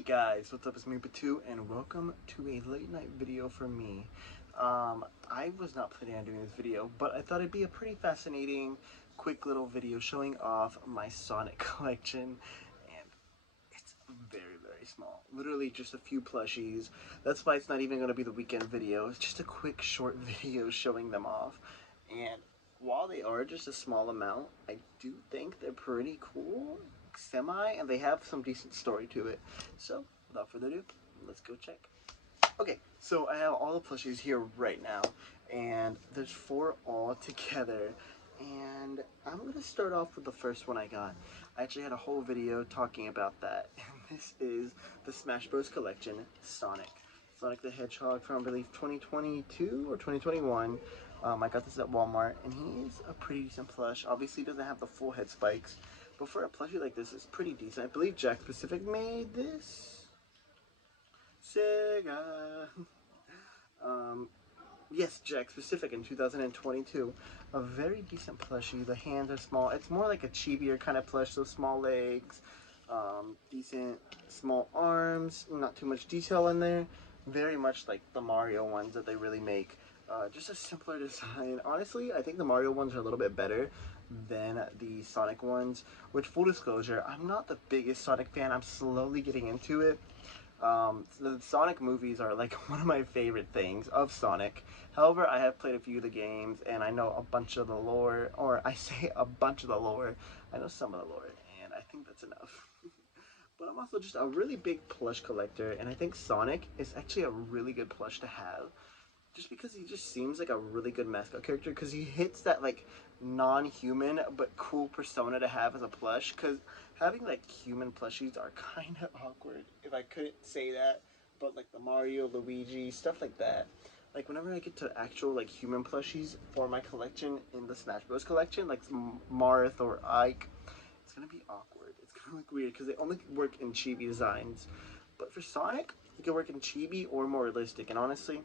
Hey guys, what's up? It's me, Batu, and welcome to a late night video for me. I was not planning on doing this video, but I thought it'd be a pretty fascinating, quick little video showing off my Sonic collection, and it's very small. Literally just a few plushies. That's why it's not even going to be the weekend video. It's just a quick, short video showing them off, and while they are just a small amount, I do think they're pretty cool, and they have some decent story to it. So, without further ado, let's go check. Okay, so I have all the plushies here right now, and there's 4 all together, and I'm going to start off with the first one I got. I actually had a whole video talking about that, and this is the Smash Bros. Collection, Sonic. Sonic the Hedgehog from, I believe, 2022 or 2021. I got this at Walmart, and he's a pretty decent plush. Obviously, he doesn't have the full head spikes, but for a plushie like this, it's pretty decent. I believe Jack Pacific made this. Sega. Yes, Jack Pacific in 2022. A very decent plushie. The hands are small. It's more like a chibier kind of plush, so small legs, decent small arms, not too much detail in there. Very much like the Mario ones that they really make. Just a simpler design. Honestly, I think the Mario ones are a little bit better than the Sonic ones, which, full disclosure, I'm not the biggest Sonic fan. I'm slowly getting into it. The Sonic movies are like one of my favorite things of Sonic. However, I have played a few of the games and I know a bunch of the lore, or I say a bunch of the lore, I know some of the lore, and I think that's enough. But I'm also just a really big plush collector, and I think Sonic is actually a really good plush to have. Just because he just seems like a really good mascot character, because he hits that like non-human but cool persona to have as a plush, because having like human plushies are kind of awkward, if I couldn't say that, but like the Mario, Luigi, stuff like that. Like whenever I get to actual like human plushies for my collection in the Smash Bros. Collection, like Marth or Ike, it's gonna be awkward. It's gonna look weird because they only work in chibi designs. But for Sonic, he can work in chibi or more realistic, and honestly,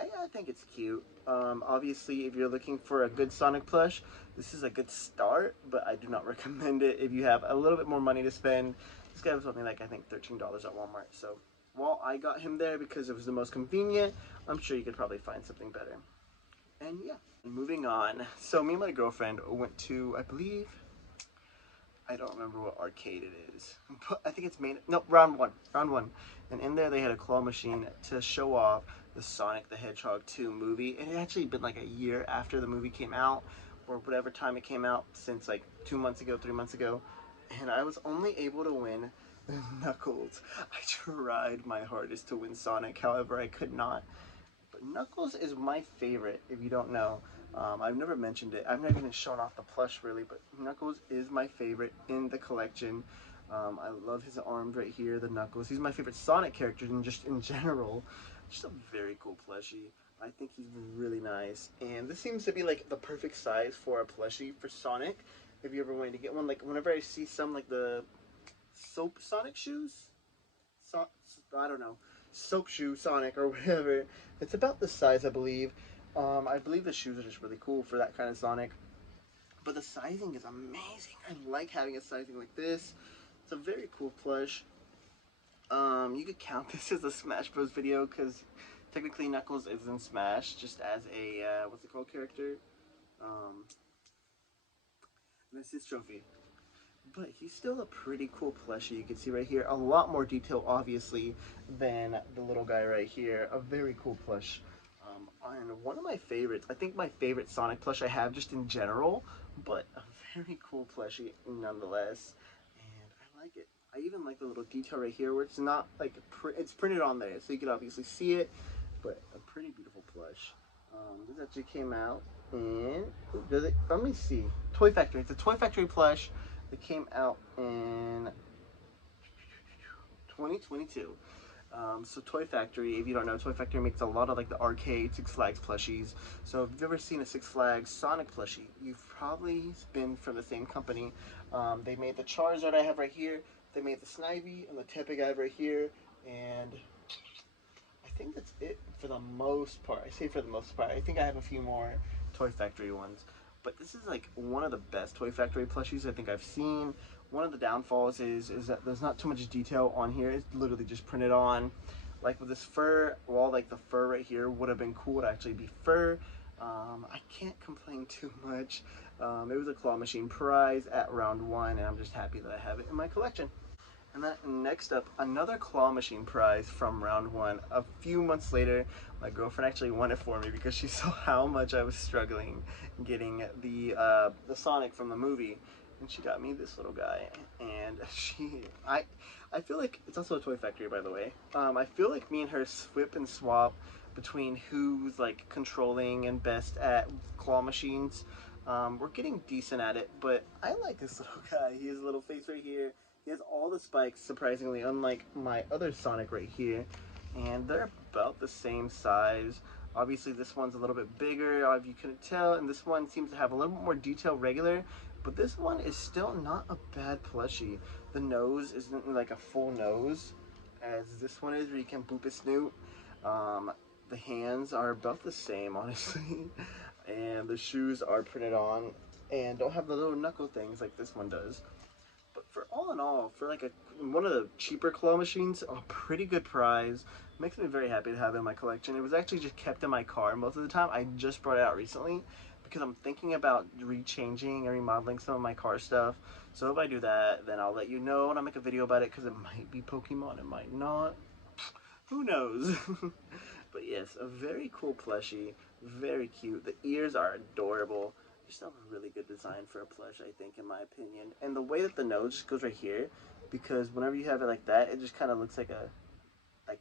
I think it's cute. Obviously, if you're looking for a good Sonic plush, this is a good start, but I do not recommend it if you have a little bit more money to spend. This guy was only like, I think, $13 at Walmart. So while I got him there because it was the most convenient, I'm sure you could probably find something better. And yeah, moving on. So me and my girlfriend went to, I believe, I don't remember what arcade it is, but I think it's round one. And in there they had a claw machine to show off the Sonic the Hedgehog 2 movie. It had actually been like a year after the movie came out, or whatever time it came out, since like 2 months ago, 3 months ago. And I was only able to win Knuckles. I tried my hardest to win Sonic, however I could not. But Knuckles is my favorite, if you don't know. I've never mentioned it. I've never even shown off the plush, really, but Knuckles is my favorite in the collection. I love his arms right here, the Knuckles. He's my favorite Sonic character just in general. Just a very cool plushie. I think he's really nice. And this seems to be like the perfect size for a plushie for Sonic. If you ever wanted to get one, like whenever I see some like the soap Sonic shoes, I don't know, soap shoe Sonic or whatever. It's about the size, I believe. I believe the shoes are just really cool for that kind of Sonic. But the sizing is amazing. I like having a sizing like this. It's a very cool plush. You could count this as a Smash Bros. Video because technically Knuckles is in Smash just as a, what's it called, character? This is trophy. But he's still a pretty cool plushie. You can see right here, a lot more detail, obviously, than the little guy right here. A very cool plush. And one of my favorites, I think my favorite Sonic plush I have just in general, but a very cool plushie nonetheless. And I like it. I even like the little detail right here where it's not like, it's printed on there, so you can obviously see it, but a pretty beautiful plush. This actually came out in, does it? Let me see. Toy Factory. It's a Toy Factory plush. It came out in 2022. So Toy Factory, if you don't know, Toy Factory makes a lot of like the arcade Six Flags plushies. So if you've ever seen a Six Flags Sonic plushie, you've probably been from the same company. They made the Charizard I have right here. They made the Snivy and the Tepig I have right here. And I think that's it for the most part. I say for the most part. I think I have a few more Toy Factory ones. But this is like one of the best Toy Factory plushies I think I've seen. One of the downfalls is that there's not too much detail on here. It's literally just printed on. Like with this fur, while like the fur right here would have been cool to actually be fur, I can't complain too much. It was a claw machine prize at round 1, and I'm just happy that I have it in my collection. And then next up, another claw machine prize from round 1. A few months later, my girlfriend actually won it for me because she saw how much I was struggling getting the Sonic from the movie, and she got me this little guy. And I feel like it's also a toy factory, by the way. I feel like me and her swip and swap between who's like controlling and best at claw machines. We're getting decent at it, but I like this little guy. He has a little face right here. He has all the spikes, surprisingly, unlike my other Sonic right here. And they're about the same size. Obviously, this one's a little bit bigger, if you couldn't tell, and this one seems to have a little bit more detail regular, but this one is still not a bad plushie. The nose isn't like a full nose, as this one is, where you can boop a snoot. The hands are about the same, honestly, and the shoes are printed on and don't have the little knuckle things like this one does. But for all in all, for like one of the cheaper claw machines, a pretty good prize. Makes me very happy to have it in my collection. It was actually just kept in my car most of the time. I just brought it out recently because I'm thinking about rechanging and remodeling some of my car stuff. So if I do that, then I'll let you know and I'll make a video about it because it might be Pokemon, it might not. Who knows? But yes, a very cool plushie, very cute. The ears are adorable. Just a really good design for a plush, I think, in my opinion. And the way that the nose just goes right here, because whenever you have it like that, it just kind of looks like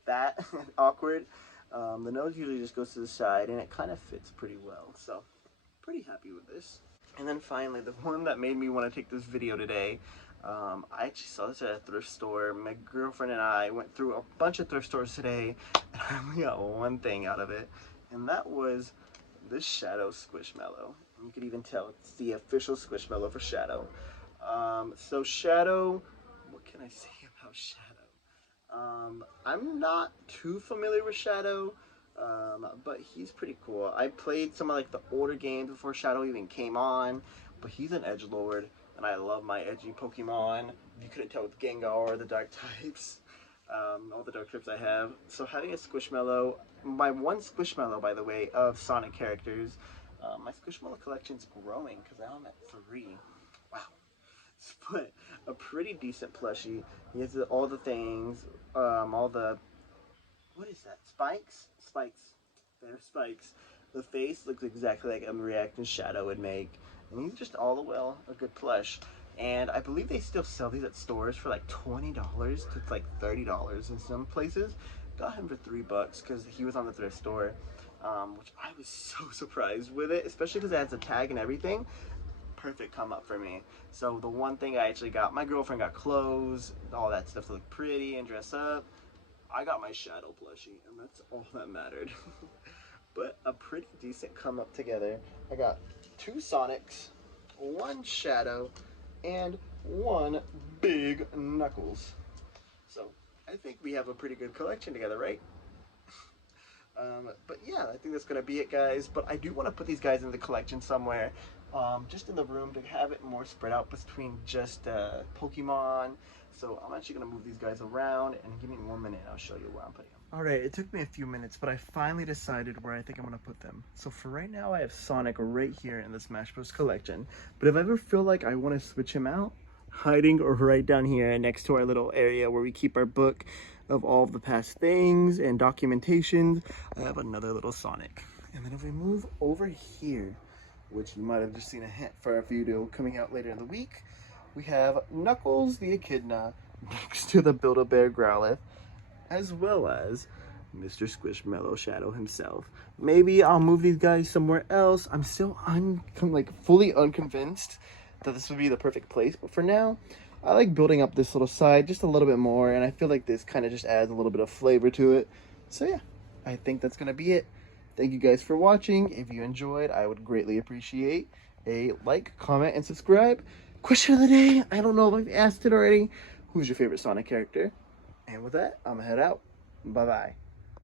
that, awkward. The nose usually just goes to the side, and it kind of fits pretty well. So, pretty happy with this. And then finally, the one that made me want to take this video today, I actually saw this at a thrift store. My girlfriend and I went through a bunch of thrift stores today, and I only got one thing out of it, and that was this Shadow Squishmallow. You can even tell it's the official Squishmallow for Shadow. So Shadow, what can I say about Shadow? I'm not too familiar with Shadow, but he's pretty cool. I played some of like the older games before Shadow even came on, but he's an edgelord, and I love my edgy Pokemon. You couldn't tell with Gengar or the dark types. All the dark types I have. So having a Squishmallow, my one Squishmallow, by the way, of Sonic characters, my Squishmallow collection's growing because now I'm at 3. Wow. But a pretty decent plushie. He has all the things, all the, what is that? Spikes? Spikes. They're spikes. The face looks exactly like a reacting Shadow would make. And he's just all the well a good plush. And I believe they still sell these at stores for like $20 to like $30 in some places. Got him for $3 because he was on the thrift store, which I was so surprised with it, especially because it has a tag and everything. Perfect come up for me. So the one thing I actually got, my girlfriend got clothes, all that stuff to look pretty and dress up. I got my Shadow plushie, and that's all that mattered. But a pretty decent come up together. I got 2 Sonics, 1 Shadow, and 1 big Knuckles. So I think we have a pretty good collection together, right? But yeah, I think that's gonna be it, guys. But I do want to put these guys in the collection somewhere, just in the room to have it more spread out between just Pokemon. So I'm actually gonna move these guys around, and give me 1 minute and I'll show you where I'm putting them. Alright, it took me a few minutes, but I finally decided where I think I'm gonna put them. So for right now, I have Sonic right here in the Smash Bros. Collection. But if I ever feel like I want to switch him out, hiding or right down here next to our little area where we keep our book of all of the past things and documentations, I have another little Sonic. And then if we move over here, which you might have just seen a hint for a video coming out later in the week, we have Knuckles the Echidna next to the Build-A-Bear Growlithe, as well as Mr. Squishmallow Shadow himself. Maybe I'll move these guys somewhere else. I'm still fully unconvinced that this would be the perfect place, but for now, I like building up this little side just a little bit more, and I feel like this kind of just adds a little bit of flavor to it. So yeah, I think that's gonna be it. Thank you guys for watching. If you enjoyed, I would greatly appreciate a like, comment, and subscribe. Question of the day, I don't know if I've asked it already. Who's your favorite Sonic character? And with that, I'm gonna head out. Bye-bye.